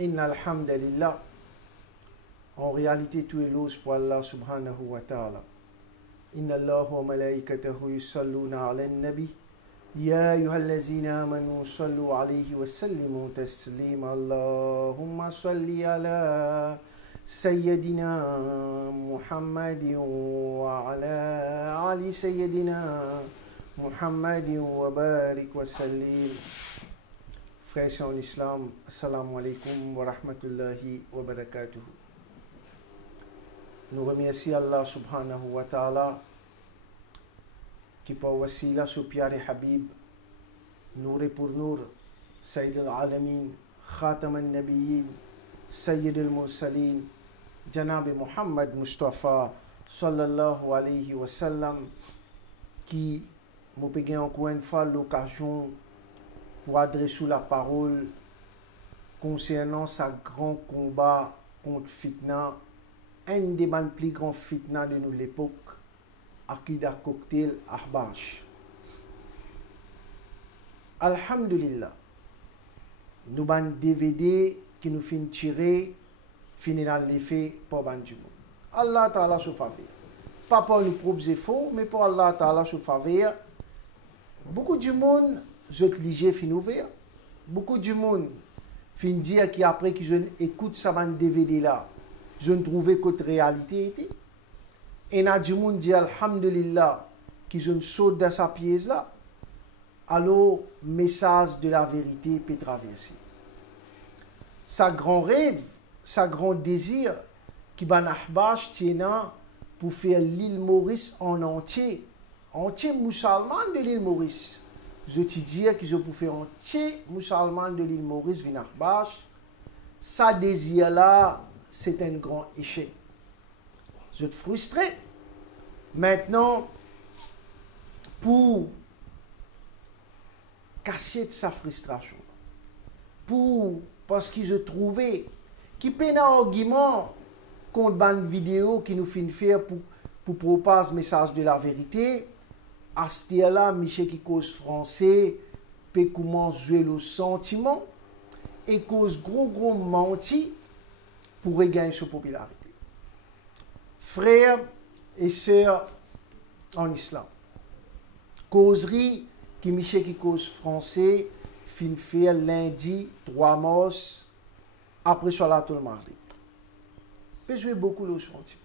Inna alhamdulillah. En réalité, tout est loué pour Allah subhanahu wa ta'ala. Inna Allah wa malaikatahu yusalluna ala nabi. Ya ayyuhallazina amanu sallu alayhi wa sallimu taslima. Allahumma salli ala Sayyidina Muhammadin wa ala ali Sayyidina Muhammadin wa barik wa sallim. Frères en islam, assalamu alaikum wa rahmatullahi wa barakatuh. Nous remercions Allah subhanahu wa ta'ala qui par wasila ce piare Habib, nour pour nour, Sayyid al-Alamin, Khatam al-Nabiyyin, Sayyid al-Mursalin, Janab Muhammad Mustafa sallallahu alayhi wa sallam, qui m'a payé encore une fois l'occasion pour adresser la parole concernant sa grand combat contre fitna, un des plus grands fitna de notre époque, Akida Cocktail Ahbash. Alhamdulillah, nous avons un DVD qui nous fait tirer, finir dans l'effet pour Banjou. Allah Ta'ala se faveur. Pas pour nos propres efforts, mais pour Allah Ta'ala se faveur. Beaucoup de monde je te fin ouvert. Beaucoup de monde fin dire qu'après que je écoute ça dans DVD là, je ne trouvais qu'autre réalité était. Et na du monde dit alhamdulillah que je ne saute dans sa pièce là. Alors message de la vérité peut traverser. Sa grand rêve, sa grand désir qui ban ahbash tient pour faire l'île Maurice en entier musulman de l'île Maurice. Je te dis que je peux faire entier musulman de l'île Maurice Vinarbash. Ça désir là, c'est un grand échec. Je te frustré. Maintenant, pour cacher sa frustration, parce que je trouvais qu'il peine un argument contre une vidéo qui nous fait faire pour propager le message de la vérité. À ce là, Michel qui cause français, peut commencer à jouer le sentiment et cause gros menti pour regagner sa popularité. Frères et sœurs en islam, causerie qui Michel qui cause français, fin faire lundi 3 mars après Salat al-Maghrib. Peut jouer beaucoup le sentiment.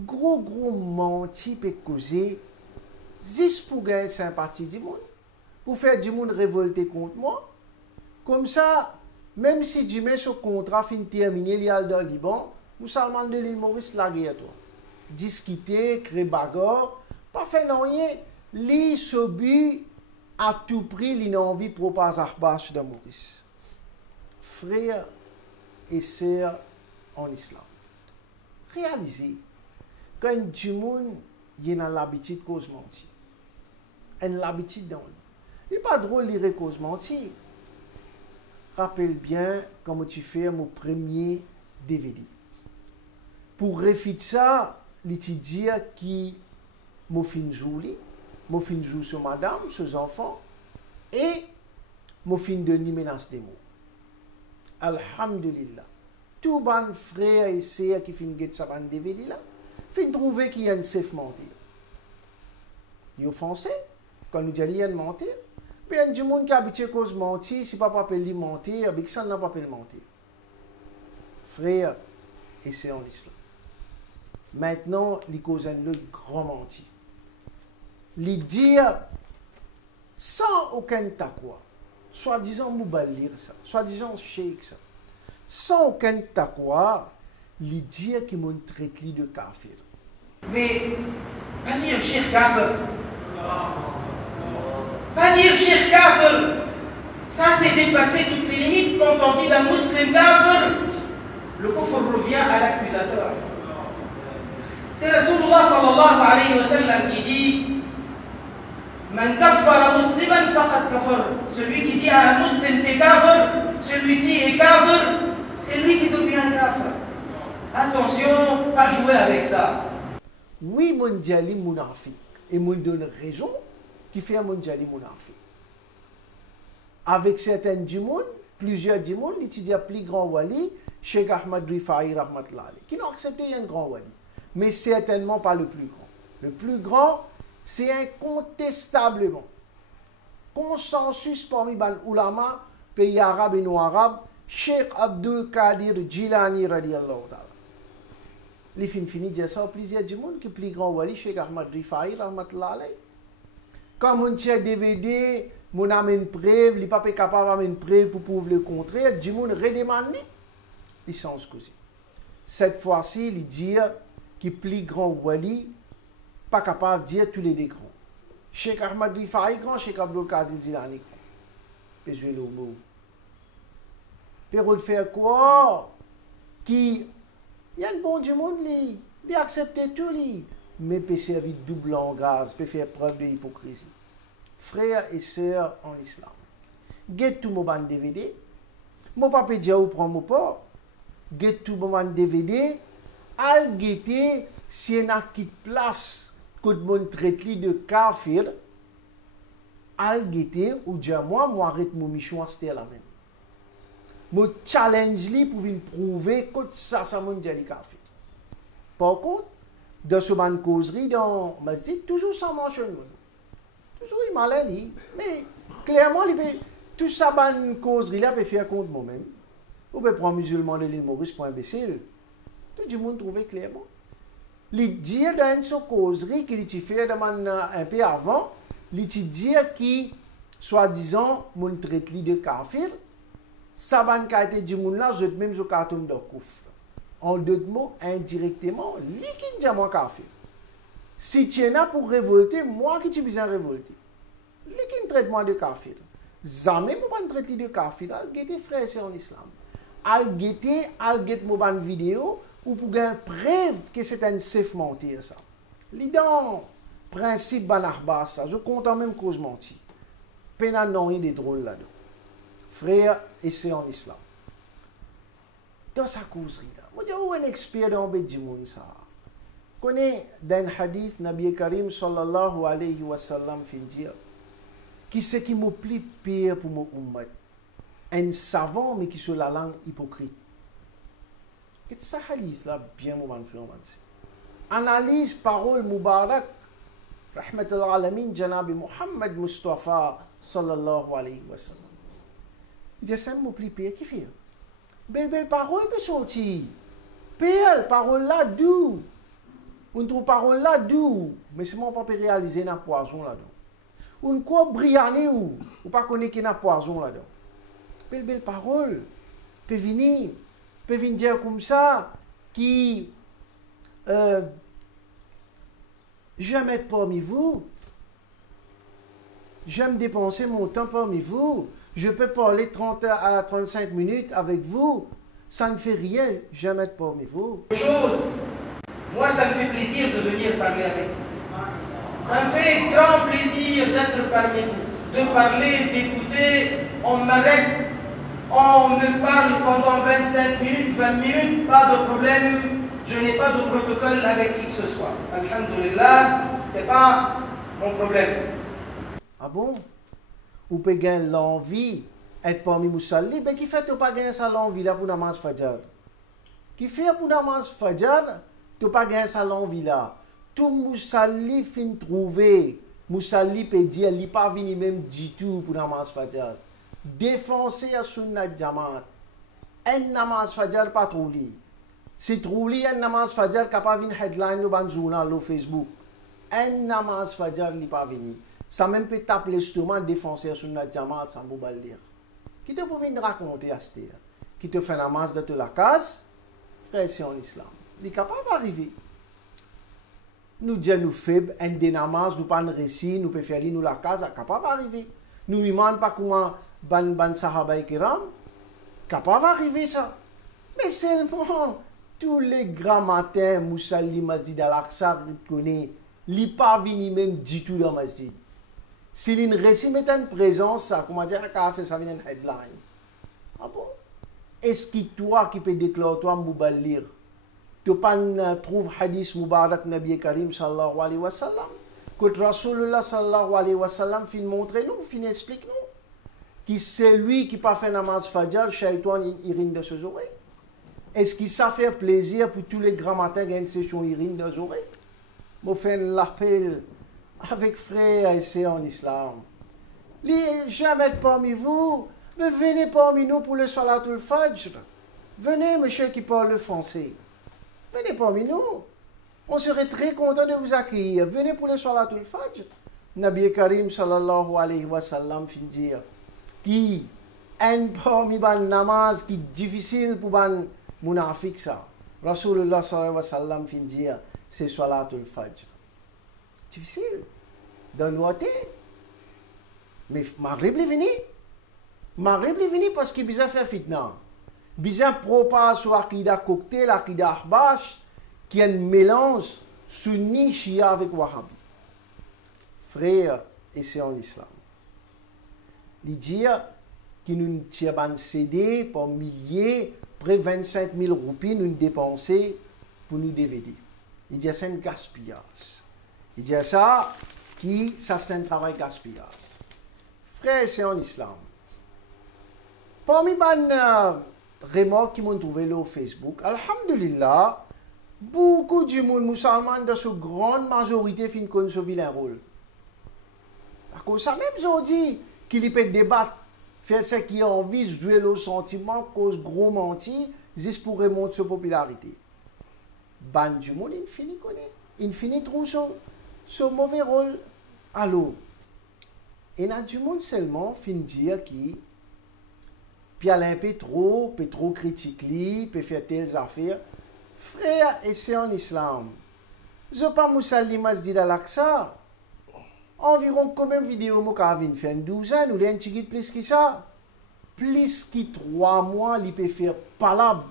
Gros menti peut causer juste pour gagner sympathie du monde, pour faire du monde révolter contre moi. Comme ça, même si du mets ce contrat fin terminé, il y a dans le Liban, musulman de l'île Maurice la guerre toi. Discuter, créer bagarre, pas faire rien, li ce but à tout prix, il a envie de proposer Ahbash de Maurice. Frères et sœurs en islam, réalisez quand du monde il a l'habitude de cause mentir. Il a l'habitude d'en lire. Il n'est pas drôle de lire cause mentir. Rappelle bien comment tu fais mon premier DVD. Pour réfuter ça, il te dit qui m'a fin jouer, m'a fin jouer sur madame, sur les enfants, et m'a fin donner menace des mots. Alhamdulillah. Tout bon frère et sœur qui fin get ça dans DVD là, fin trouver qu'il y a une safe mentir. Il est offensé quand nous disons qu'il y a une mentir. Mais il y a du monde qui a habitué à cause de mentir, si papa peut lui mentir, mais ça n'a pas pu mentir. Frère et c'est en islam. Maintenant, il cause le grand mentir. Il dit sans aucun taqwa, soi-disant moubalir ça, soi-disant sheikh ça, sans aucun taqwa, il dit qu'il m'a traité de kafir. Mais pas dire Cheikh Kafir. Pas dire Cheikh Kafir. Ça c'est dépasser toutes les limites quand on dit d'un musulman Kafir. Le kufr revient à l'accusateur. C'est Rasulullah sallallahu alayhi wa sallam qui dit Man kaffara musliman faqad kafar. Celui qui dit à un musulman t'es kafir, celui-ci est kafir, c'est lui qui devient kafir. Attention, pas jouer avec ça. Oui, mondiali mounafik. Et mon donne raison qui fait mondiali mounafik. Avec certains du monde, plusieurs du monde, il dit plus grand wali, Cheikh Ahmad Rifa'i rahmatullah alayhi, qui n'ont accepté un grand wali, mais certainement pas le plus grand. Le plus grand, c'est incontestablement consensus parmi les ulama, pays arabes et non arabes, Cheikh Abdul Qadir Jilani radiallahu ta'ala. Les fini dire ça, plusieurs du monde qui plus grand wali, Cheikh Ahmad Rifa'i rahmatullah alayhi. Quand mon tient DVD, mon amène preuve, il n'est pas capable d'amener preuve pour prouver le contraire, du monde redemande les sens causés. Cette fois-ci, il dit qu'il plus grand wali, pas capable de dire tous les deux grands. Cheikh Ahmad Rifa'i grand, Cheikh Abdul Qadir Jilani grand. Et je vais le mot. Pour faire quoi? Qui, il y a un bon du monde, il accepte tout, mais peut servir de double langage, peut faire preuve de hypocrisie. Frères et sœurs en islam, get tout mon DVD, mon papa dit où prend mon pas, get tout mon DVD, al guetter si y a qui place que mon traite de kafir, al guetter ou dire moi arrête mon mission à c'était la même. Mon challenge li pour venir prouver que ça mon dit kafir. Par contre, dans ce ban causerie dans masjid toujours sans mentionner. Toujours il m'a dit, mais clairement, tout ça, ban causerie là, peut faire contre moi-même. Ou peut prendre musulman de l'île Maurice pour imbécile. Tout le monde trouve clairement. Il dit dans une causerie qu'il a fait un peu avant, il dit qui, soi-disant, mon traite de kafir, ça ban été du monde là, je même je carton de coufre. En d'autres mots, indirectement, liquide diamant kafir. Si tu es là pour révolter, moi qui tu besoin révolter. Liquide traitement de kafir. Jamais moi pas traiter de kafir, al guetter frère c'est en islam. Al guetter mon ban vidéo ou pour gagner preuve que c'est un safe mentir ça. L'ident principe ban akhbar ça, je compte en même cause menti. Pena non il des drôles là-dedans. Frère et c'est en islam. Dans sa causerie là. Moi j'ai un expert dans le du monde ça. Connais dans le hadith Nabi Karim sallallahu alayhi wa sallam fin dire qui c'est qui me plie pire pour mon ummat, un savant mais qui sur la langue hypocrite. Qu'est-ce que ce hadith là bien mon influence. Analyse parole Mubarak rahmatul alamin janabi Muhammad Mustafa sallallahu alayhi wa sallam. Il dit ça me plie pire qui fait. Belle parole peut sortir. Belle parole là doux. On trouve parole là doux, mais c'est moi pas réaliser na poison là-dedans. On quoi brianer ou pas connaître qu'il y a poison là-dedans. Belle parole peut venir dire comme ça qui j'aime être parmi vous. J'aime dépenser mon temps parmi vous. Je peux parler 30 à 35 minutes avec vous. Ça ne fait rien. J'aime être parmi vous. Moi, ça me fait plaisir de venir parler avec vous. Ça me fait grand plaisir d'être parmi vous, de parler, d'écouter. On m'arrête, on me parle pendant 25 minutes, 20 minutes, pas de problème. Je n'ai pas de protocole avec qui que ce soit. Alhamdulillah, ce n'est pas mon problème. Ah bon? Ou peut gagner l'envie d'être parmi Moussalli, mais qui fait pas gagner ça l'envie là pour namaz Fajr? Qui fait pour namaz Fajr? Tu pas gagné ça l'envie là. Tout Moussalli fin trouver. Moussalli peut dire, il pas venu même du tout pour namaz Fajr. Défoncer à Sunnat Jamaat. Un namaz Fajr pas trop li. Si trop li un namaz Fajr capable venir headline dans journal au Facebook. Un namaz Fajr il pas venu. Ça même peut taper l'estomac défoncer à Sunnat Jamaat sans vous dire. Qui te peut venir raconter à cette heure? Qui te fait namaz de la case? Frère, c'est en islam. Il est capable d'arriver. Nous disons nous faibles, un des namaz, nous pas de récit, nous pouvons faire nous la case, capable d'arriver. Nous ne demandons pas comment ban sahaba kiram, capable d'arriver ça. Mais seulement, tous les grands matins, Moussalli Masjid al-Aqsa, connaît, il n'est pas venu même du tout dans le masjid. Si il récit met une présence, ça, comment dire, ça vient une headline. Ah bon? Est-ce que toi qui peux déclarer, toi, Moubalir, tu trouves hadith Mubarak Nabi Karim sallallahu alayhi wa sallam, que Rasulullah sallallahu alayhi wa sallam fin montre nous, fin explique nous, qui c'est lui qui pas fait namaz fajr, shaitan irine de ses oreilles? Est-ce qu'il ça fait plaisir pour tous les grands matins qu'il y a une session irine de ses oreilles? Je fais l'appel avec frères et sœurs en islam. Les jamais parmi vous, mais venez parmi nous pour le Salatul Fajr. Venez, monsieur qui parle le français. Venez parmi nous. On serait très content de vous accueillir. Venez pour le Salatul Fajr. Nabi Karim sallallahu alayhi wa sallam fin dire qui un parmi ban namaz qui est difficile pour ban munafik ça. Rasulullah sallallahu alayhi wa sallam fin dire c'est Salatul Fajr. Difficile. Dans l'ouate. Mais Maghrib est venu. Maghrib est venu parce qu'il a fait fitna. Il a propagé sur l'Aqida cocktail, l'Aqida Ahbash, qui est un mélange sunni, shia avec wahhabi. Frères et sœurs en islam. Il dit que nous avons cédé par milliers, près de 25 000 roupies, nous dépensé pour nous DVD. Il dit que c'est un gaspillage. Il dit ça, ça c'est un travail gaspillage. Frères et sœurs en islam. Parmi les remarques qui m'ont trouvé sur Facebook, alhamdulillah, beaucoup de monde musulman de cette grande majorité fin qu'on se vit un rôle. À cause ça même, ils ont dit qu'il peut débattre, faire ce qui a envie, jouer le sentiment, cause gros menti, juste pour remonter sa popularité. Ban du monde, il finit connaître. Il finit trop ce mauvais rôle. Alors, il y a du monde seulement fin dire qui puis elle un peu trop critique, peut faire telles affaires. Frère et sœurs en islam, je ne pas Moussalim Masjid al-Aqsa. Environ combien de vidéos moi j'ai fait une douzaine ou un petit guide plus que ça. Plus que 3 mois, il peut faire palab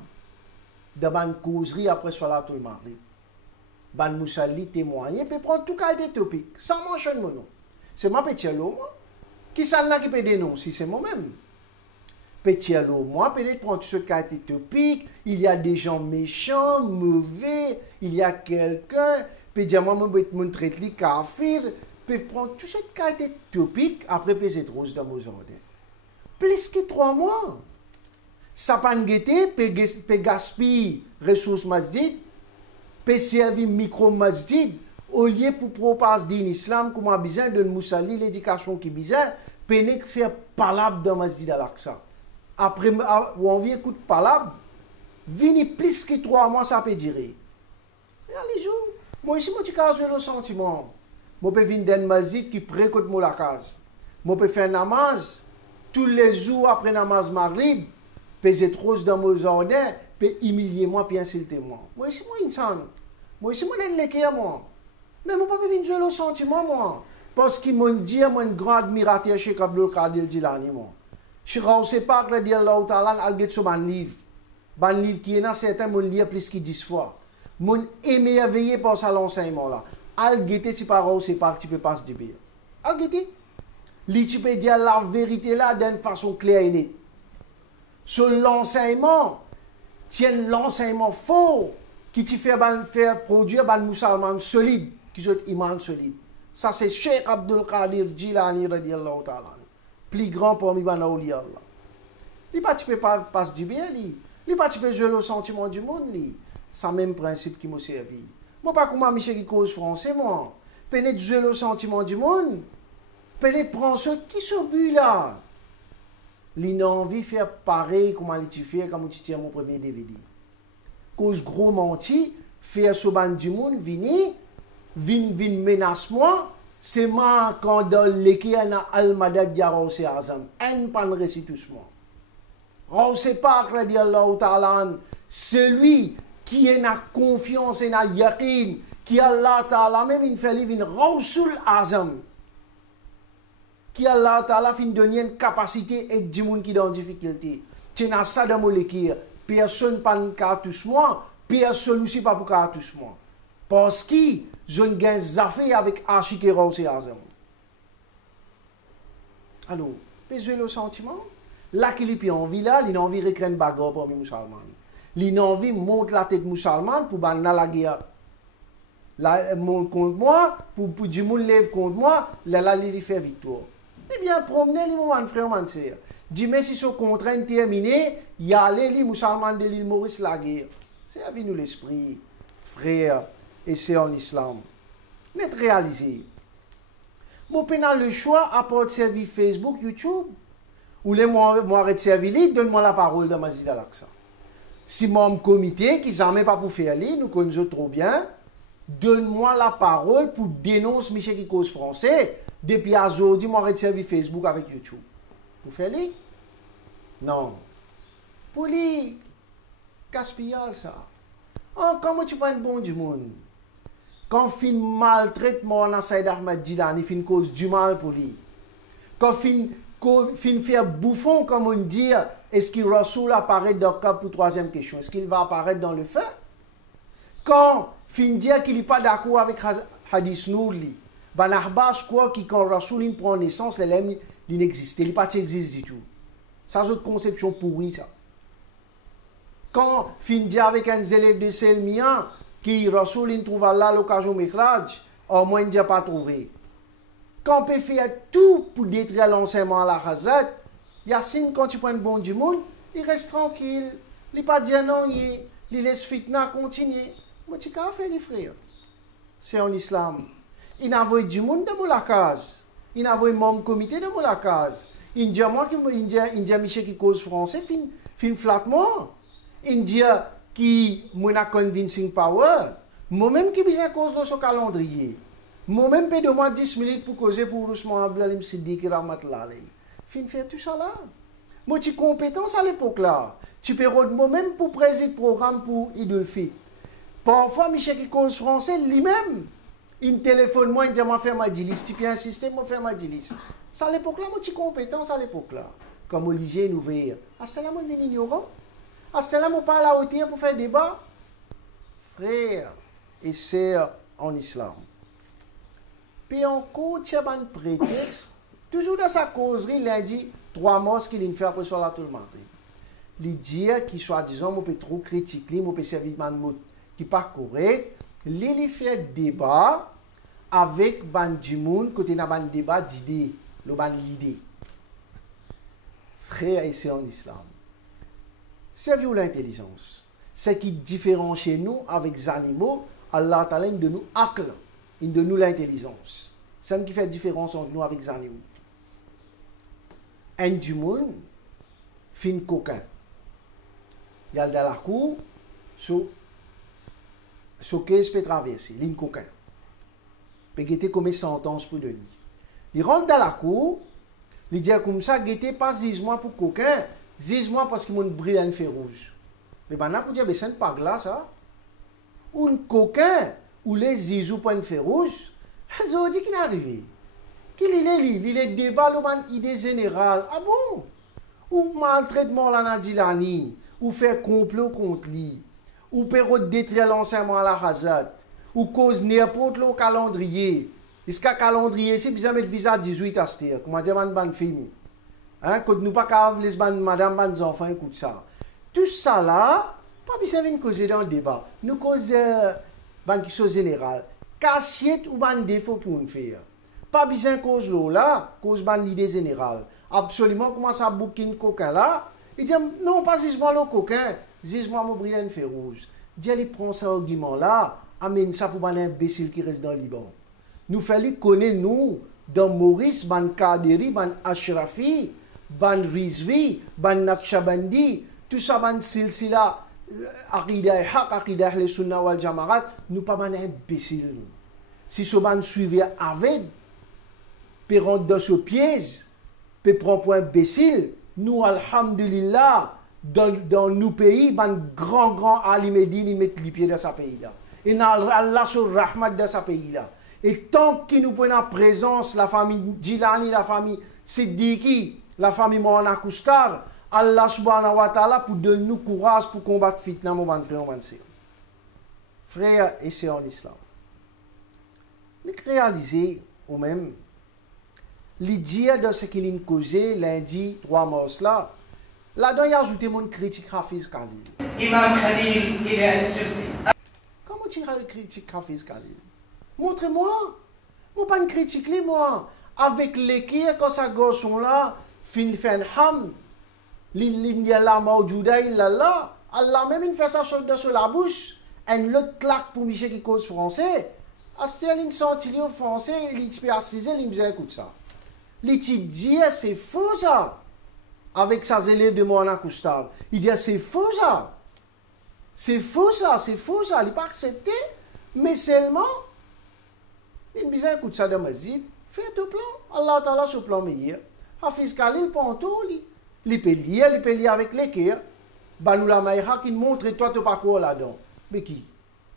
de ban causerie après Salatul Maghrib. Ban Moussalim témoigner, peut prendre tout cas des topics, sans mentionner mon nom. C'est ma petit allo, qui s'en a qui peut dénoncer, c'est moi-même. Petit allo, moi, peut-être prendre ce cas des topics, il y a des gens méchants, mauvais, il y a quelqu'un, peut dire moi, je traite les kafir, peut prendre tout ce cas des topics, après peut être rose dans mon ordre. Plus que 3 mois. Ça pas guetter, peut gaspiller ressources masjid, peut servir micro masjid, au lieu pour propager l'islam, comme a besoin de Moussali, l'éducation qui besoin, peut faire palab dans masjid al-Aqsa. Après, ou on vient écoute palab, vini plus que 3 mois, ça peut durer. Les jours, moi ici, je suis le sentiment. Je peux venir dans masjid qui précote la case. Je peux faire namaz tous les jours après namaz maghrib, peser trop dans mon jardin, peut humilier moi, puis insulter moi. Moi ici, moi insan. Moi ici, moi je moi. Mais je ne peux pas venir jouer le sentiment, moi. Parce qu'ils m'ont dit, moi, un grand admirateur chez Abdul Qadir Jilani, moi. Je ne sais pas que Allah Ta'ala a dit sur un livre. Un livre qui est dans certains, mon lire plus que 10 fois. Mon émerveillé par ça l'enseignement là. Al-Gete, si par où c'est pas, tu peux pas se dire. Al-Gete, tu peux dire la vérité là d'une façon claire et nette. Sur l'enseignement, tiens l'enseignement faux qui te fait faire produire un musulman solide, qui est imam solide. Ça c'est Cheikh Abdul Qadir Jilani radiallahu ta'ala. Plus grand parmi les awliya Allah. Il ne peut pas se dire bien, il ne peut pas jouer le sentiment du monde. C'est le même principe qui m'a servi. Moi, pas comme Michel qui cause français, moi. Peut-être jouer le sentiment du monde. Peut-être prendre ce qui se but là. Il a envie de faire pareil comme tu fais quand tu tiens mon premier DVD. Cause gros menti, faire ce ban du monde, venir menace moi. C'est moi quand dans l'équipe al-Madad ya Rawsi Azam. Un pan récit tout ce mois. Rawsi Pak radiallahu ta'ala, celui qui a confiance et a yaqin, qui Allah ta'ala même il fait une Rawsul Azam. Qui Allah ta'ala fin donner une capacité et du monde qui est dans difficulté. Tu n'as ça dans mon l'équipe. Personne pas qu'à tout ce mois. Personne aussi pas pour qu'à tout ce mois. Parce que je ne gagne affaires avec Archik et Rawsi Azam. Alors, vous le sentiment? Là qu'il a envie là, il a envie de créer une bagarre pour les musulmans. Il a envie de monter la tête musulmane pour ban la guerre. Contre moi, pour du monde lève contre moi, là il fait victoire. Eh bien, promenez les moments, frère, man, c'est. Dis-moi si sont contraints de terminer, y aller, les musulmans de l'île Maurice, la guerre. C'est avec nous l'esprit, frère, et c'est en islam. Net réalisé. Mon pénal le choix à part de servir Facebook, YouTube, ou les moi arrête servir libre, donne-moi la parole de Masjid Al-Aqsa. Si mon comité, qui s'en met pas pour faire libre, nous connaissons trop bien, donne-moi la parole pour dénoncer Michel qui cause français, depuis aujourd'hui, moi arrête servir Facebook avec YouTube. Pour faire libre? Non. Pour lui, gaspillage ça. Oh, comment tu prends le bon du monde? Quand fin maltraite Mawlana Saïd Ahmad Jilani, fin cause du mal pour lui. Quand fin faire bouffon, comme on dit, est-ce que Rasoul apparaît dans le cas pour troisième question? Est-ce qu'il va apparaître dans le feu? Quand fin dire qu'il n'est pas d'accord avec Hadith Nourli, ben Ahbas quoi qui quand Rasoul prend naissance, il n'existe, il n'est pas existe du tout. Ça c'est une conception pourrie ça. Quand fin dire avec un élève de Selmian, qui Rasoul trouve là l'occasion Mikraj, au moins il n'a pas trouvé. Quand on peut faire tout pour détruire l'enseignement à la Hazat, Yassine, quand tu prends le bon du monde, il reste tranquille. Il ne pas dire non, il laisse fitna continuer. Mais tu as fait les frères. C'est en islam. Il n'a pas du monde de la case. Il n'a pas mon comité de la case. Il dit moi qui Michel qui cause français, fin flattement. Il dit qui m'a convincing power, moi-même qui besoin cause de ce calendrier. Moi-même paye de moi 10 minutes pour causer pour Ousmane Abdelim Siddiq et Rahmatullah alayhi. Fin faire tout ça là. Moi tu compétence à l'époque là. Tu peux moi-même pour présider le programme pour Idul Fit. Parfois Michel qui cause français lui-même. Il téléphone moi, il dit moi faire ma dilis, tu peux insister moi faire ma dilis. Ça à l'époque là, moi tu compétence à l'époque là. Comme Olivier nous veille. Ah c'est là moi je ignorant. Ah, c'est là, on parle à hauteur pour faire débat. Frères et sœurs en islam. Puis encore, il y a un prétexte. Toujours dans sa causerie, il a dit 3 morts qu'il fait après ça, tout le monde. Il dit qu'il soit, disons, on peut trop critiquer, on peut servir de mot qui n'est pas correct. Il fait débat avec ban du monde, côté d'un ban débat d'idées, le ban l'idée. Frères et sœurs en islam. Servir l'intelligence. Ce qui différencie nous avec les animaux, Allah Ta'ala de nous akl, de nous l'intelligence. C'est ce qui fait la différence entre nous avec les animaux. Un du monde, fin coquin. Il y a dans la cour, sur qu'est-ce peut traverser, ligne coquin. Peut guetter comme une sentence pour de lui. Il rentre dans la cour, il dit comme ça, guetter pas 10 mois pour coquin. Dis-moi parce qu'il m'a brillé un feu rouge. Mais maintenant, pour dire, mais c'est pas là, ça. Ou un coquin, ou les zizou pour un feu rouge, ils ont dit qu'il est arrivé. Qu'il est débat, l'idée générale. Ah bon? Ou maltraitement la Nadilani, ou faire complot contre lui, ou période détruire l'enseignement à la Hazat, ou cause n'importe le calendrier. Est-ce qu'un calendrier, c'est besoin de mettre visa 18 à ce comment dire, un ban film? Hein, quand nous pas capables les madame, les enfants, écoute ça. Tout ça là, pas besoin de causer dans le débat. Nous causons ban qui sont général. Cassiette ou ban défaut qu'on fait. Pas besoin de cause là, cause ban l'idée générale. Absolument, commence à bouquer une coquin là. Il dit non, pas jugement le coquin, jugement mon brillant fait rouge. Dieu il prend cet argument là, amène ça pour ban imbécile qui reste dans le Liban. Nous fallait connaître nous dans Maurice, ban Kaderi, ban Ashrafi. Ban Rizvi, ban Naqshbandi, tout ça ban silsila, Aqida Haq, Aqida Ahl Sunnah wal Jamaat, nous pas ban imbécile. Si ce ban suivait avec, peut rentrer dans ce piège, peut prendre pour imbécile, nous, alhamdulillah, dans nos pays, ban grand alimedi, ils mettent les pieds dans ce pays-là. Et Allah sur rahmat dans ce pays-là. Et tant qu'ils nous prennent en présence, la famille Jilani, la famille Siddiqui, la famille Mawlana Koustar, Allah subhanahu wa ta'ala pour donner nous courage pour combattre fitna, mon frère, frères et sœurs en islam. Mais réaliser, ou même, l'idée de ce qu'il a causé lundi, 3 mars là, là-dedans, il a ajouté mon critique Hafiz Khalil. Imam Khalil, il est insulté. Comment tu critiques Hafiz Khalil? Montrez-moi. Moi, pas une critique, moi. avec l'équerre, quand sa garçon là, fin fait un ham, l'India maudouda, il là, Allah même il fait ça sur la bouche, un autre claque pour Michel qui cause français, à ce moment-là, il senti le français, il peut assiser, il me dit écoute ça. Il dit c'est faux ça, avec ses élèves de mon acoustal. Il dit c'est faux ça. C'est faux ça, c'est faux ça, il n'a pas accepté, mais seulement, il me dit écoute ça de Mazid, fais tout plan, Allah Ta'ala sur plan meilleur. Hafiz Khalil, il prend tout, il peut lier avec l'équerre. Banoula Maïra qui montre, toi, tu n'as pas quoi là-dedans. Mais qui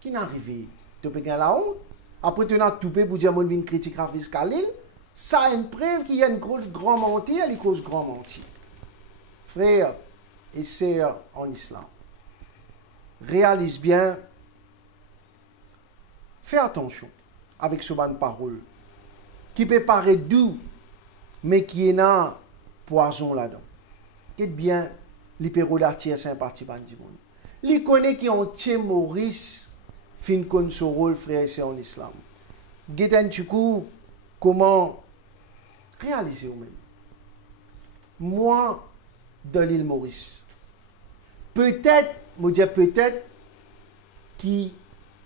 n'est arrivé? Tu peux gagner la honte. Après, tu as tout pour dire que tu critique Hafiz Khalil. Ça a une preuve qu'il y a une grand mentir, il cause grand mentir. Frères et sœurs en islam, réalise bien, fais attention avec ce bonne parole qui peut paraître doux, mais qui est un poison là-dedans. Qu'est-ce bien, l'hyperolatie est sympathique du monde. Il connaît qui ont tient Maurice, fin con son rôle, frère et sœurs en islam. Guétin du coup, comment réaliser vous-même. Moi, de l'île Maurice, peut-être, je dis peut-être, qui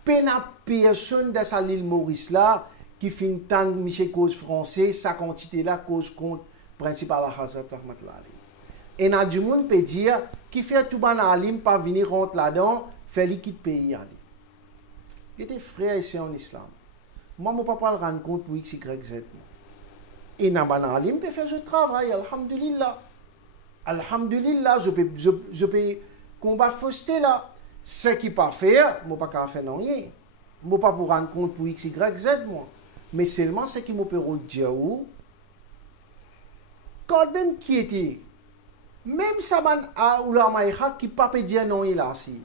peine à personne de cette île Maurice là, qui finit tant Michel cause français, sa quantité là cause compte principal à Hazrat Rahmat Lali. Et n'a du monde peut dire qui fait tout ban alim pas venir rentrer là-dedans, fait liquide pays aller. Il était frère ici en islam. Moi mon papa le rend compte pour x y z. Et n'a ban alim peut faire ce travail, alhamdulillah. Alhamdulillah, je peux combattre fausseté là. Ce qui pas faire, moi pas qu'à faire non rien. Moi pas pour rendre compte pour x y z moi. Mais seulement ce qui me peut dire où quand même qui était même ça ou la maïha qui pas peut dire non il a si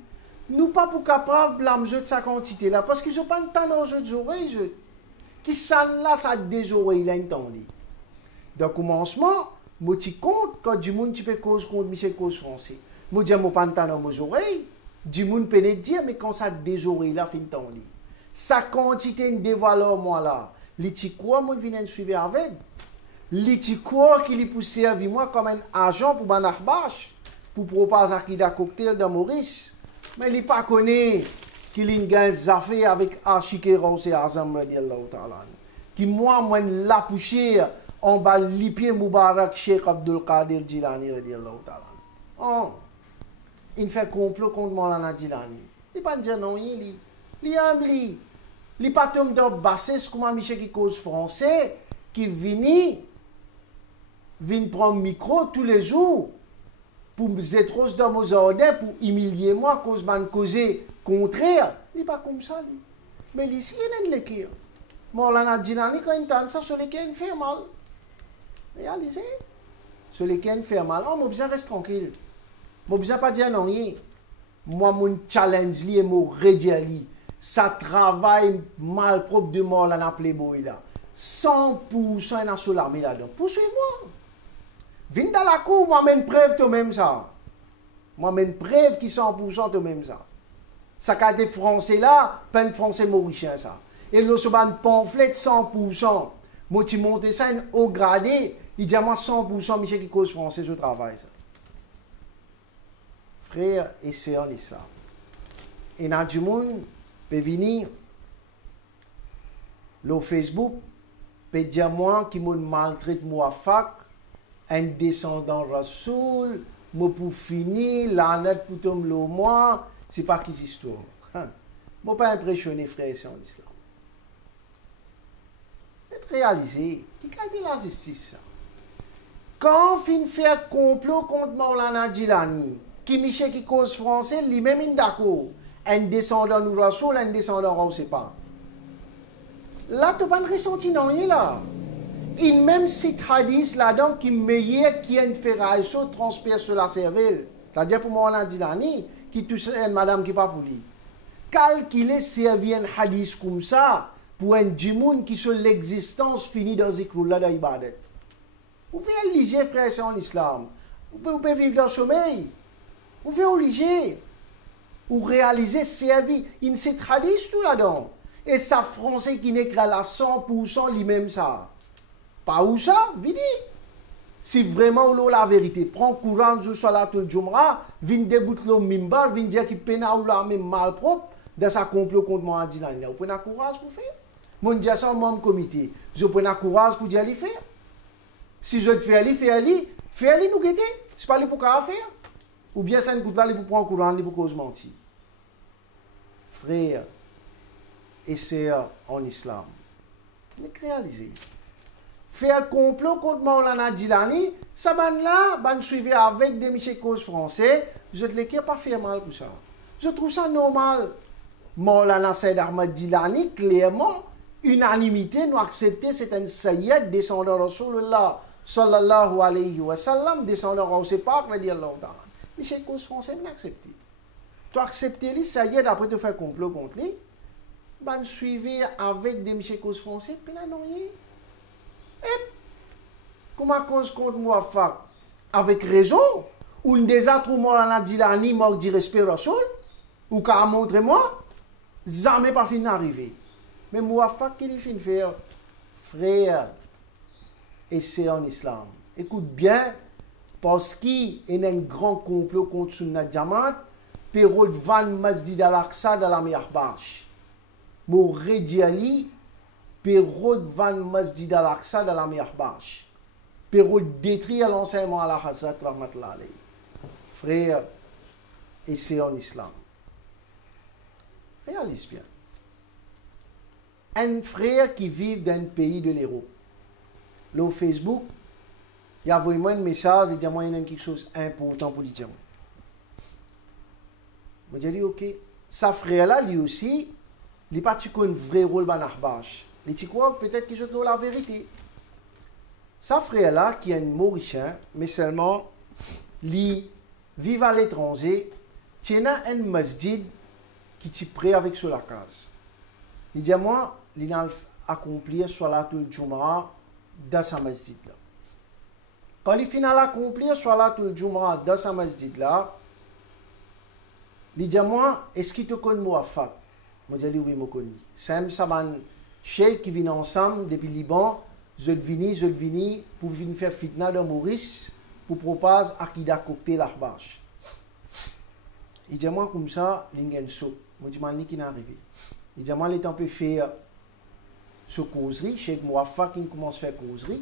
nous pas pour capable blâmer de sa quantité là parce qu'ils ont pas de temps dans jeu oreilles qui ça là ça des oreilles là entendu donc commencement moi tu compte quand du monde tu peux cause contre Michel cause français moi dis moi pas de temps dans mes oreilles du monde peut dire mais quand ça des oreilles là fin entendu sa quantité de valeur moi là les petits quoi moi viennent suivre avec les petits quoi qui lui poussent à moi comme un agent pour Banachbash pour proposer un cocktail de Maurice mais il pas connaît qu'il y a des affaires avec Ashike Rose et Azam radiallahu ta'ala qui moi la poussière en bas les pieds Moubarak Cheikh Abdul Qadir Jilani radiallahu ta'ala oh il fait complot contre Maulana Jilani il pas dire non il pas tomber dans bassesse comme Michel qui cause français qui vient prendre le micro tous les jours pour me zétros dans mes ordres pour humilier moi cause man causer contraire il pas comme ça lui. Mais ici il y a une l'équerre Maulana Jilani quand il entend ça sur lesquels il fait mal réalisez sur lesquels il fait mal oh moi besoin reste tranquille moi besoin pas dire non rien moi mon challenge li et mon redire li ça travaille mal propre de Maulana Playboy là 100% dans sur l'armée là-dedans poursuivez-moi viens dans la cour moi mène preuve toi-même ça moi mène preuve qui 100% toi-même ça qu'a des français là pas un français mauricien ça et le soban pamphlet 100% moi tu montes ça en haut gradé il dit à moi 100% Michel qui cause français je travaille ça frères et sœurs en islam et dans du monde peut venir le Facebook peut dire moi qui me maltraite moi fac un descendant Rasoul moi pour finir l'année pour tomber le mois c'est pas qui histoire moi pas impressionné frère c'est en islam être réalisé qui a dit la justice ça quand fin fait complot contre Maulana Jilani qui Michel qui cause français lui-même est d'accord un descendant nous Rasoul un descendant on sait pas là tu pas ressenti non là il même cite hadith là-dedans qui meilleur qui a une ferraille transperce sur la cervelle c'est-à-dire pour Maulana Jilani qui touche une madame qui pas pour lui calculer servi un hadith comme ça pour un djimoun qui sur l'existence finie dans zikrullah d'ibadat vous pouvez obliger frère c'est en islam vous pouvez vivre dans le sommeil vous pouvez obliger ou réaliser servi une cite hadith tout là-dedans et ça français qui n'est que là 100% lui-même ça Pas où ça, vini. Si vraiment ou la vérité, prends courant du Salatul Jumra, vin déboute le mimbar, vin dire qu'il peine ou la même malpropre, dans sa complot contre moi, dit là, vous prenez courage pour faire. Mon dit ça au même comité, je prends courage pour dire aller faire. Si je te fais aller, nous guetter. C'est pas lui pour faire. Ou bien ça ne coûte là, pour prendre courant, pour cause mentir. Frères et sœurs en islam, mais réalisez. Faire complot contre Maulana Djilani, ça va là, va suivre avec des Michel cause français, je ne l'écris pas faire mal pour ça. Je trouve ça normal. Maulana Sayyid Ahmad Djilani, clairement, unanimité, nous accepter, c'est un Sayyid descendant de Rasulullah, sallallahu alayhi wa sallam, descendant de Rasulullah, radiallahu ta'ala. Michel cause français, nous accepter. Tu acceptes lui, Sayyid, après te faire complot contre lui, va suivre avec des Michel cause français, puis là, non, et comment cause contre moi avec raison ou une des autres Maulana Djilani mort du respect Rasoul ou qu'a montré moi jamais pas fini d'arriver mais moi qu'il fin faire frère et c'est en islam écoute bien parce qu'il y a un grand complot contre Sunnat Jamaat période van Masjid al-Aqsa dans la Mi'ahbash Mouré Diali période van Masjid al-Aqsa de la Mi'ahbash. Période détruire l'enseignement à la Hazrat Rahmatullah alayhi. Frère, et c'est en islam. Réalise bien. Un frère qui vit dans un pays de l'Europe. Là, au Facebook, il y a vraiment un message, il dit moi, il y a quelque chose d'important pour dire. Je dis ok. Sa frère-là, lui aussi, il n'a pas un vrai rôle dans l'Ahbash. Les Tikwa, peut-être qu'ils ont la vérité. Sa frère-là, qui est un Mauricien, mais seulement, il vit à l'étranger, tient un masjid qui est prêt avec sur la case. Il dit à moi, il a accompli Salatul Jum'a dans sa masjid-là. Quand il finit d'accomplir Salatul Jum'a dans sa masjid-là, il dit à moi, est-ce qu'il te connaît Mouafak? Moi, je dis oui, je connais. C'est un cheikh qui vient ensemble depuis le Liban, je viens pour venir faire fitna de Maurice pour proposer Akida cocktail Ahbash. Il dit moi comme ça, l'ingen so. Moi je dis qui n'est arrivé. Il dit moi les temps peut faire ce causerie, Cheikh Mouafak qui commence à faire causerie.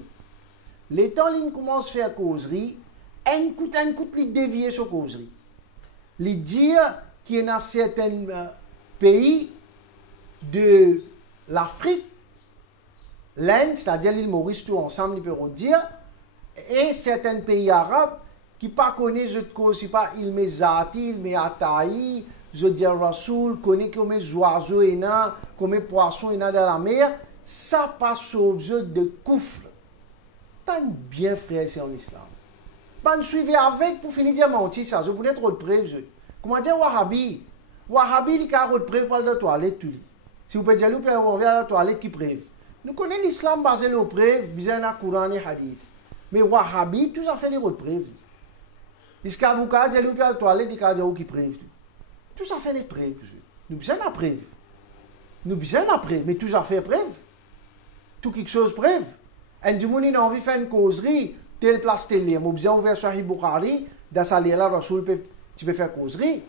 Les temps il commence à faire causerie, un coup il dévier sur causerie. Il dit qu'il y a certains pays de l'Afrique, l'Inde, c'est-à-dire l'île Maurice, tout ensemble, ils peuvent dire, et certains pays arabes qui ne connaissent pas cette cause, c'est pas il met Zati, il met Ataï, je dis Rasoul, connaît comme les oiseaux, comme les poissons dans la mer, ça passe sauve de coufre. Pas bien frère, c'est en islam. Pas suivre avec pour finir de mentir ça, je voulais trop de preuves. Comment dire Wahhabi? Wahhabi, il a trop de preuves pour la toilette, tout. Si vous pouvez dire, on va à la toilette qui preuve. Nous connaissons l'islam basé sur les preuves, bien dans le Coran et le Hadith. Mais Wahhabi, tout ça fait des preuves. Est-ce que vous pouvez dire, à la toilette, il y a des qui preuve. Tout ça fait des preuves. Nous besoin de preuve. Nous besoin de preuve. Mais tout ça fait preuve. Tout quelque chose preuve. Et du monde, il a envie de faire une causerie, telle place, telle lieu. Nous besoin ouvrir Sahih Bukhari, dans sa lieu-là, Rasoul, tu peux faire causerie.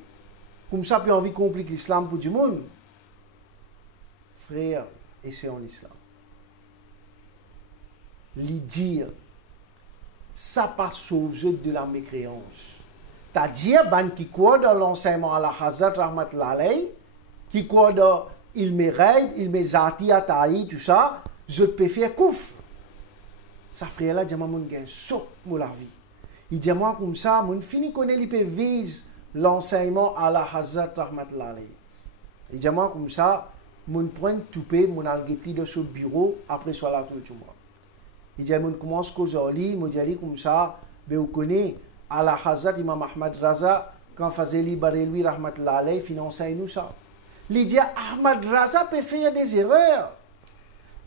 Comme ça, puis envie de compliquer l'islam pour du monde. Frère, et c'est en islam. L'idée, ça pas sauve de la mécréance. C'est-à-dire, ben qui croit dans l'enseignement à la Hazrat Rahmatullah alayhi, qui croit dans il me rêve, il me zati, ataï, tout ça, je peux faire kouf. Ça frère là, dit moi, mon gars, saute pour la vie. Il dit moi comme ça, mon fini connaît, il peut vise l'enseignement à la Hazrat Rahmatullah alayhi. Il dit moi comme ça, mon point toupé, mon algeti de ce bureau après Salatul Jum'a. Il dit mon commence qu'aujourd'hui, mon dit comme ça, ben vous connaissez à la Hazrat Imam Ahmad Raza quand faisait libérer lui Rahmatullah alayhi financer nous ça. Il dit Ahmad Raza peut faire des erreurs.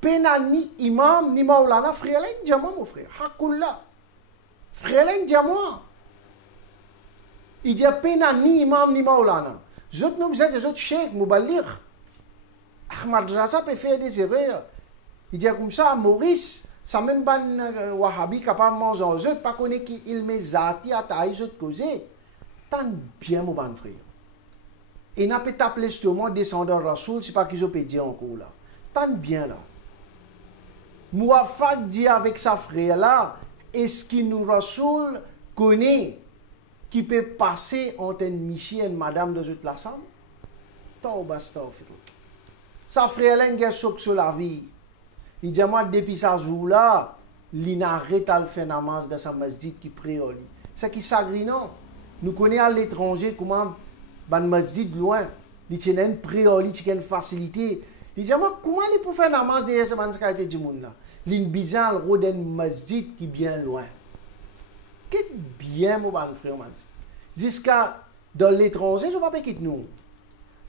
Pena ni imam ni maulana frère là dit moi mon frère. Hakullah. Frère là dit moi. Il dit pena ni imam ni maulana. Je ne vous êtes des autres cheikh muballigh. Ahmad Raza peut faire des erreurs. Il dit comme ça, Maurice, Ça même ban Wahhabi capable de manger aux autres, pas connaître qu'il met zati à taille autres causer. Tant bien mon ban frère. Et n'a pas appelé justement descendant Rasoul, c'est pas qu'ils ont pédé encore là. Tant bien là. Mouafak dit avec sa frère là, est-ce qu'il nous Rasoul connaît qui peut passer entre Michi et madame de toute la somme? Tauba astaghfirullah. Sa frère là, il a sur la vie. Il dit, moi, depuis ce jour-là, il n'a arrêté de faire namaz dans sa masjid qui préole. C'est qui s'agrit, non? Nous connaissons à l'étranger comment ban masjid loin, il tient une préole, il tient une facilité. Il dit, moi, comment il peut faire namaz derrière ce banquette du monde là? Il bizarre, il rôde un masjid qui est bien loin. Qu'est-ce bien, mon frère, jusqu'à dans l'étranger, je ne vais pas quitter nous.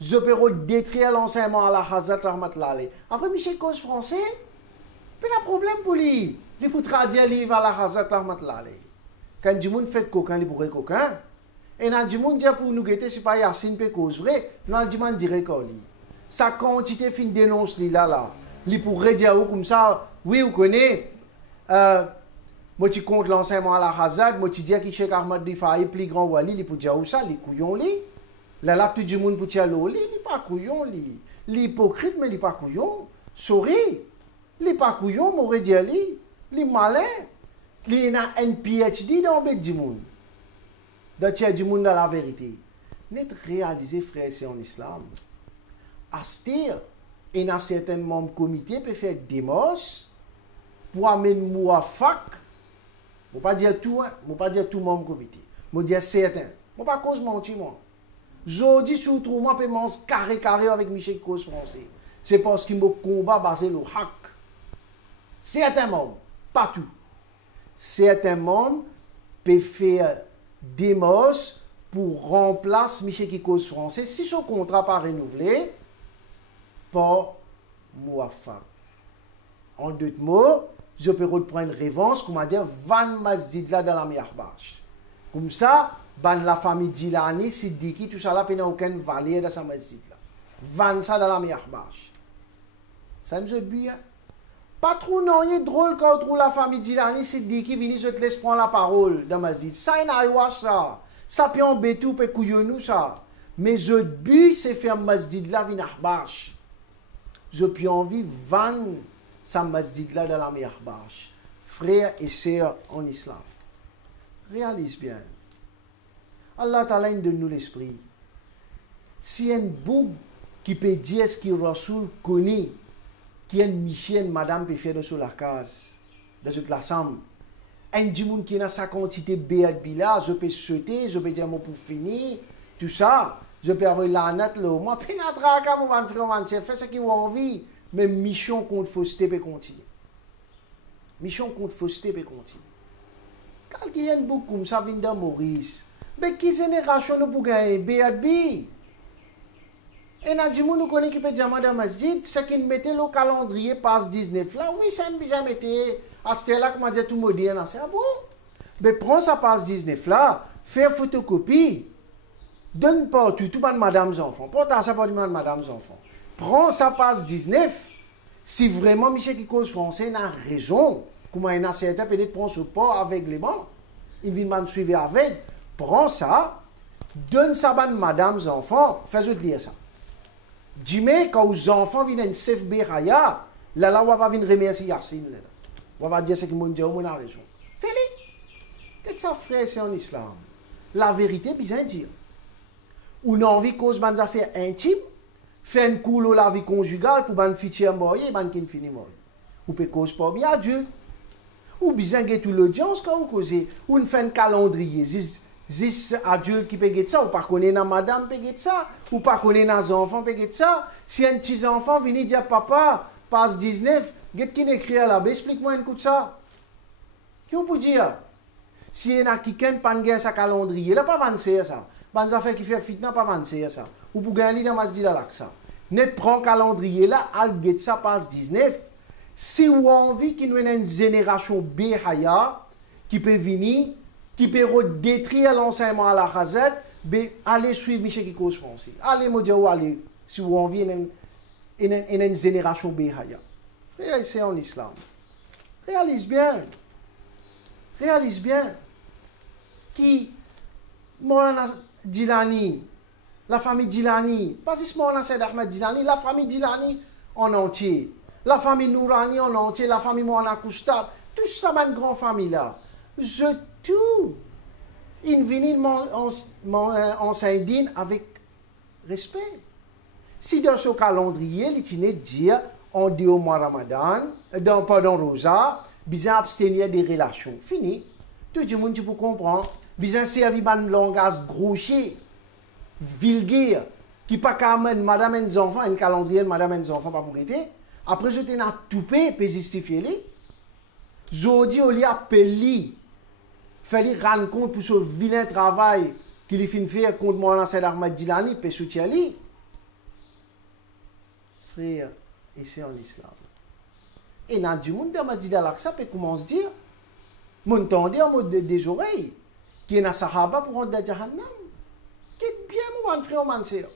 Je peux détruire l'enseignement à la Hazrat Rahmatullah. Après, Michel cause français, pas de problème pour lui. Il peut traduire le livre à la Hazrat Rahmatullah. Quand du monde fait coquin, il pourrait coquin. Et quand du monde dit pour nous guetter, c'est pas Yassine peut cause vrai. Non, du monde dirait qu'on lit. Sa quantité fin dénonce là. Il pourrait dire comme ça, oui, vous connaissez. Moi, tu comptes l'enseignement à la Hazrat, moi, tu dis que Cheikh Ahmad Rifa est plus grand wali, il peut dire ça, les couillons li. Là, tout le monde peut dire l'eau, il n'est pas couillon, l'hypocrite, mais il n'est pas couillon. Sorry, il n'est pas couillon, m'aurait dit il est malin. Il a un PhD dans le du monde. Dans le du monde dans la vérité. N'est réalisé, frère, c'est en islam. Astir, et dans certains membres du comité, peut faire des mos pour amener Mouafak. Je ne vais pas dire tout, hein. Je ne vais pas dire tout le monde du comité. Je vais dire certains. Je ne vais pas cause mentir, moi. Je dis surtout, moi, je peux manger carré avec Michel Cause français. C'est parce qu'il me combat basé le hack. Certains membres, pas tout. Certains membres peuvent faire des mos pour remplacer Michel Cause français si son contrat n'est pas renouvelé par Mouafak. En d'autres mots, je peux reprendre revanche, comme dire, van masjid là dans la Miyahbash. Comme ça, ban la famille Djilani, Siddiqui, tout ça là, il n'y a aucune valeur dans sa masjid là. Van ça dans la Miyahbash. Ça me dit bien. Pas trop non, il est drôle quand on trouve la famille Djilani, Siddiqui, vini, je te laisse prendre la parole dans la masjid. Ça, il n'y a ça. Ça peut embêter ou peut couillonner ça. Mais je but, c'est faire masjid là, Vinahbash. Je peux envie van sa masjid là dans la Miyahbash. Frères et sœurs en islam. Réalise bien. Allah Ta'ala donne nous l'esprit. Si un bouc qui peut dire ce que Rasoul connaît, qui est une Michel, madame peut faire de sur la case, de toute la somme, un du monde qui a sa quantité de là, je peux sauter, je peux dire mon pour finir, tout ça, je peux avoir la note là, moi, pénétra, comme on va faire, fait ce qu'ils ont envie, mais mission contre fausseté peut continuer. Mission contre fausseté peut continuer. Quand il y a un bouc comme ça, vient de Maurice, mais qui génération nous pour gagner BAB? Et dans le monde, nous connaissons qui peut dire dans masjid, c'est qu'il mettait le calendrier passe 19 là. Oui, ça me bien mettait à ce là, comme on dit tout moderne. C'est bon. Mais prends ça passe 19 là, fais photocopie, donne partout, tout le madame enfants. Pourtant, ça pas du madame enfants. Prends ça passe 19. Si vraiment Michel qui cause français a raison, comment il a certains peut-être prendre ce pas avec les bancs, il vient me suivre avec. Prends ça, donne ça à madame enfants, fais-le lire ça. Dis-moi, quand les enfants viennent chef Beraya, là, on va venir remercier Yassine. On va dire ce que mon Dieu a raison. Fais-le. Qu'est-ce que ça frère, c'est en islam? La vérité, bien dire. Ou non, envie cause des affaires intimes, faire une couleur la vie conjugale pour ban futur marié et ban qui finit marié. Ou peut cause pas bien adulte. Ou bien que toute l'audience quand vous causez, ou une fait un calendrier. 10 adultes qui peuvent ça, ou pas connaître madame peut ça, ou pas connaître les enfants peut ça. Si un petit enfant vient dire papa, passe 19, qu'est-ce qu'il écrit là-bas, explique-moi un coup de ça. Qu'est-ce qu'on peut dire? Si il y a quelqu'un qui n'a pas sa calendrier, là, pas avancer ça. Ban affaire qui fait fitna, pas avancer ça. Ou pour gagner dans masjid là ça. Net prend calendrier là, al get ça passe 19. Si vous avez envie qu'il y ait une génération béhaya qui peut venir, qui peut détruire l'enseignement à la Hazrat, allez suivre Michel qui cause français. Allez me dire où aller, si vous avez envie d'une génération béhaya. Frère, c'est en islam. Réalise bien. Qui, Maulana Djilani, la famille Djilani, pas juste Maulana Sayyid Ahmed Djilani, la famille Djilani en entier, la famille Nourani en entier, la famille Maulana Koustab, tout ça, une grande famille là. Je tout. Ils viennent en Saint-Dine avec respect. Si dans ce calendrier, il tient dire, on dit au mois Ramadan, pendant Rosa, bien abstenir des relations. Fini. Tout le monde peut comprendre. Bien servir un langage grossier, vulgaire, qui pas qu'à madame et les enfants, un calendrier, madame et les enfants, pas pour être. Après, je t'ai tout payé, pour justifier les. Je dis, au lieu d'appeler, faire rendre compte pour ce vilain travail qu'il fait faire contre Maulana Sayyid Ahmed Djilani, pour soutenir lui. Frère, et c'est en islam. Et dans du monde, dans Masjid al-Aqsa, peut commencer à dire, mon tendez en mode des oreilles, qui est dans Sahaba pour rentrer dans Jahannam. Qui est bien, mon frère, mon sœur.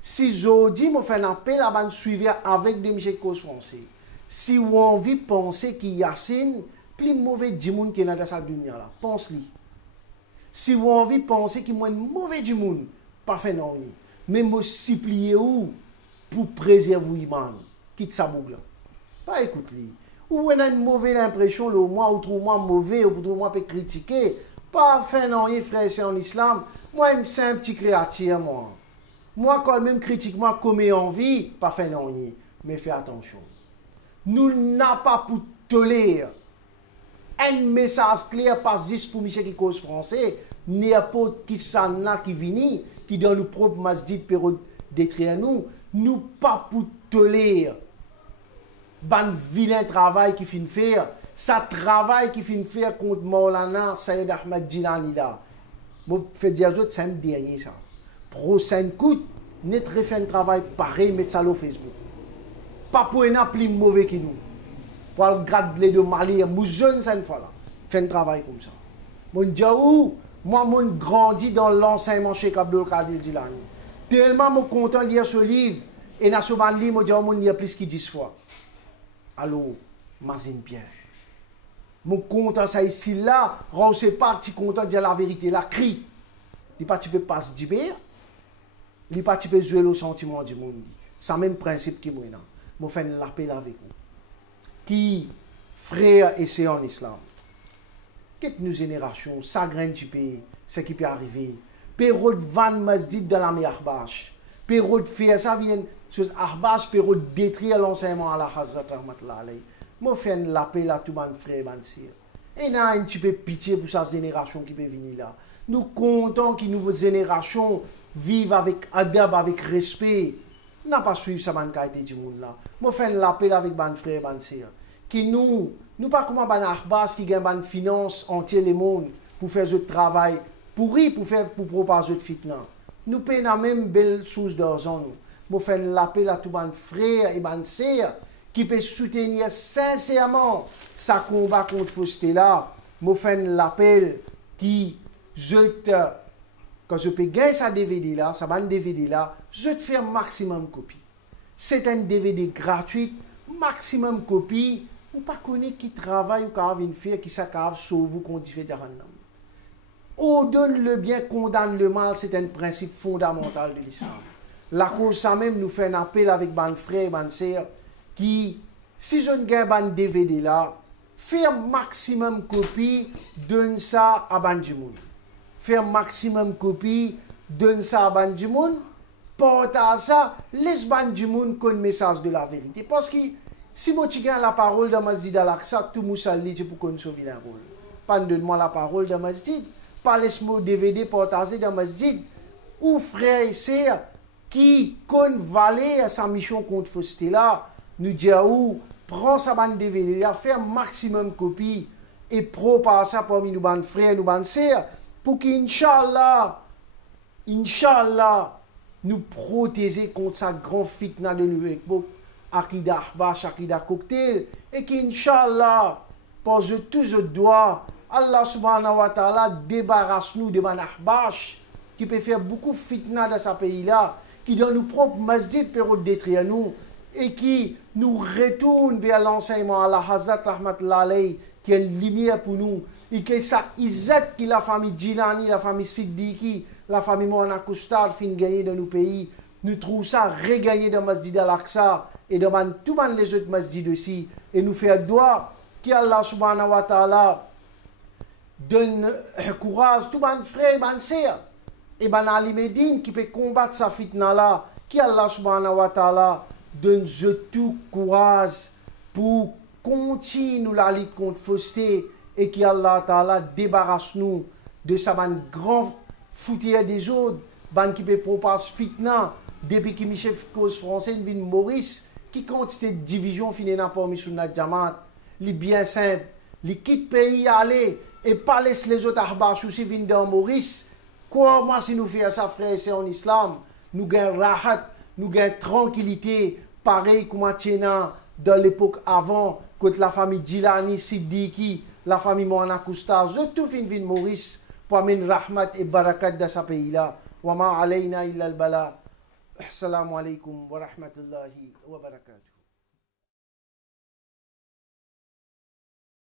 Si je dis, je fais un appel à mon suivre avec des Michel Cause français. Si vous avez envie de penser qu'il y a plus mauvais du monde qui est dans cette dunya là, pense-lui. Si vous avez envie de penser qu'il y a un mauvais du monde, pas fait non. Mais vous suppliez où pour préserver l'imam. Quitte sa boucle. Pas écoute-lui. Ou vous avez une mauvaise impression, le moi, ou trouve-moi mauvais, ou trouve-moi peut critiquer. Pas fait non, frère, c'est en islam. Moi, une simple petite créature, moi. Moi, quand même, critique-moi comme envie, pas fait non, mais fais attention. Nous n'avons pas pour tolérer un message clair, pas juste pour Michel qui cause français, n'importe qui s'en a qui vient, qui dans le propre masjid pour détruire nous, nous pas pour tolérer ban vilain travail qui fin faire, ça travail qui fin faire contre Maulana Sayyid Ahmed Djilani là. Moi, fais dire autres, c'est un dernier ça. Prochaine coup, net refait un travail pareil, mettre ça au Facebook. Pas pour un plus mauvais que nous. Pour le garder de Mali, moi jeune cette fois là, fait un travail comme ça. Mon Djaou, moi, mon grandi dans l'enseignement chez Abdul Qadir Djilani. Tellement mon content de lire ce livre, et dans ce livre, mon Djaou, mon lire plus que 10 fois. Alors, Mazine Pierre. Mon content, ça ici là, rend c'est parti content de dire la vérité, la crie. Il pas tu peux pas se dire, il pas tu peux jouer le sentiment du monde. C'est le même principe qui moi là. Je fais un appel avec vous. Qui, frère et sœurs en islam, quelques générations, ça graine du pays, ce qui peut arriver. Période van masjid dans la mer Ahbash. Période faire ça vient sur Ahbash, période détruire l'enseignement à la Hazrat Rahmatullah alayhi. Je fais un appel à tous mes frères et mes sœurs. Et n'a un petit peu pitié pour cette génération qui peut venir là. Nous comptons que nos générations vivent avec adab, avec respect. N'a pas suivi sa qualité du monde là. Je fais un appel avec mes frères et mes sœurs. Qui nous pas comme un Ahbash qui gagne une finance entière le monde pour faire ce travail pourri pour propager le fitna. Nous payons la même belle source d'argent. Je fais un appel à tous mes frères et mes sœurs qui peut soutenir sincèrement sa combat contre fausseté là. Je fais un appel qui quand je peux gagner sa DVD là, ça un DVD là, je te fais un maximum de copies. C'est un DVD gratuit, maximum de copies. Ou pas connaître qui travaille ou qui vient faire, qui s'accave sauve vous contre fait Jahannam. On donne le bien, condamne le mal, c'est un principe fondamental de l'islam. La cause ça même nous fait un appel avec mes frères et mes sœurs qui, si je ne gagne pas un DVD là, faire maximum copie, donne ça à Banjimoun. Faire maximum copie, donne ça à Banjimoun, porte à ça, laisse Banjimoun comme message de la vérité. Parce que si moi tu gagnes la parole dans Masjid al-Aqsa, tout le monde s'allie pour qu'on sauve la parole. Pas donne-moi la parole dans Masjid, pas laisse-moi DVD partager dans Masjid, ou frères et sœurs qui connaissent valer sa mission contre fausseté là, nous disons, prends sa bande DVD là, fais un maximum de copies et propage ça parmi nos bandes frères, nos bandes sœurs, pour qu'Inch'Allah, nous protéger contre sa grande fitna de New York. Akida Ahbash, Akida Cocktail, et qu'Inch'Allah, par tous les doigts, Allah subhanahu wa ta'ala débarrasse-nous de man Ahbash, qui peut faire beaucoup de fitna dans ce pays-là, qui dans nos propres masjid peut détruire nous, et qui nous retourne vers l'enseignement à la Hazrat Rahmatullah alayhi, qui est une lumière pour nous, et que ça izzat qui la famille Jilani, la famille Siddiqui, la famille Moana Koustar fin gagner dans nos pays, nous trouvons ça regagner dans Masjid al-Aqsa et dans tous les autres masjids aussi, et nous faire doigt qu'Allah subhanahu wa ta'ala donne courage, tout le frère, man sœur, et Ali Medine qui peut combattre sa fitna là, qu'Allah subhanahu wa ta'ala donne tout courage pour continuer la lutte contre fausseté et qu'Allah ta'ala débarrasse nous de sa grand foutière des autres, qui peut propager fitna depuis que Michel cause français vient Maurice qui compte cette division finit parmi Sunnat Jamaat, les bien simple, les quitte pays aller et pas laisser les autres ahbars aussi viennent dans Maurice. Comment si nous faisons ça frère c'est en islam, nous gagnons rahat, nous gagnons tranquillité, pareil comme dans l'époque avant, quand la famille Jilani, Siddiqui, la famille Moana Koustar, tout vient Maurice pour amener rahmat et barakat dans ce pays-là. Wa ma alayna illa al-bala. Assalamu alaikum wa rahmatullahi wa barakatuh.